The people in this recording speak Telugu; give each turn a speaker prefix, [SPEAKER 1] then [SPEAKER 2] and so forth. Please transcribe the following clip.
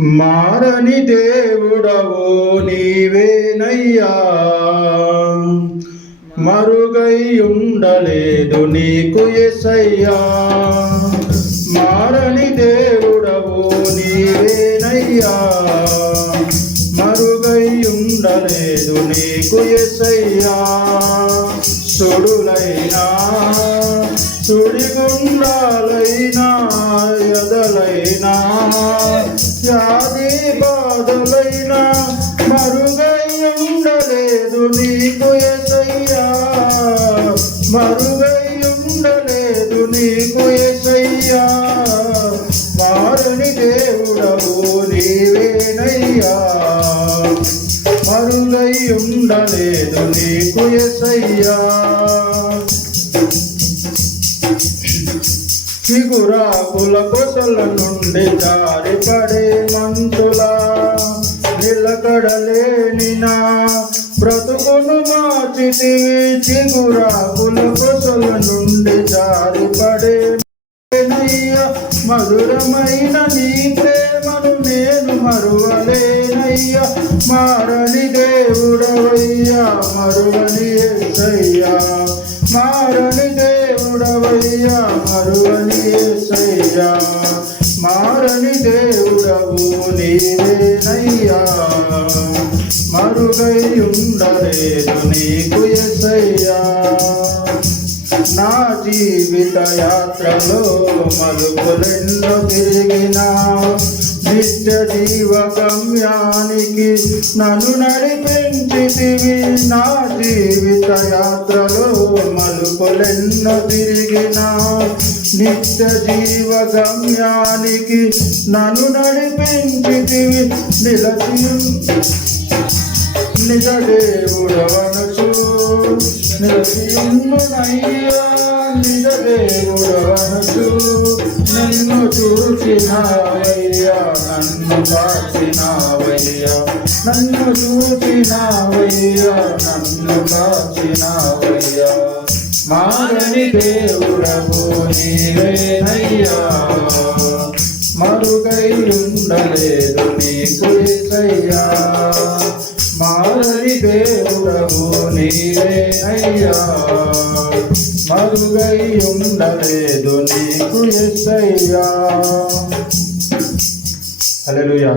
[SPEAKER 1] మారని దేవుడవో నీవేనయ్యా. మరుగై ఉండలేదు నీకు ఎసయ్యా మారని దేవుడవో నీవేనయ్యా. మరుగై ఉండలేదు నీకు ఎసయ్యా తొడులైనా సుడిగుండాలైనా ఎదలైనా వ్యాధి బాధలైనా మరుగై ఉండలేదు నీకు ఎసయ్యా మరుగై ఉండలేదు నీకు ఎసయ్యా మారుని దేవుడవు నీవేనయ్యా. మరుగై ఉండలేదు నీకు ఎసయ్యా చిగురాకుల కొసల నుండి జారిపడే మంతులా నిలకడలేని నా బ్రతుకును మార్చితివి. చిగురాకుల కొసల నుండి జారిపడే మధురమైన నీ ప్రేమను మరువలేనయ్యా మారని దేవుడవయ్యా మరువని ఏసయ్యా. మారని దేవుడవయ్యా మరువని ఏసయ్యా. మారని దేవుడవు నీవేనయ్యా. మరుగైయుండలేదు నీకు ఎసయ్యా నా జీవిత యాత్రలో మలుపులెన్నో తిరిగినా నిత్య జీవ గమ్యానికి నన్ను నడిపించితివి. నా జీవిత యాత్రలో మలుపులెన్నో తిరిగిన నిత్య జీవ గమ్యానికి నన్ను నడిపించితివి. నిలచి నిజ దేవుడవనచు నిలసియున్నయ్యా నిజ దేవుడవనచు నన్ను చూచినావయ్యా నన్ను కాచినావయ్యా నన్ను చూచినావయ్యా నన్ను కాచినావయ్యా మారని దేవుడవు నీవేనయ్యా మరుగై ఉండలేదు నీకు ఎసయ్యా మారని నీవే అయ్యా. మరుగై ఉండలేదు నీకు ఎసయ్యా హలో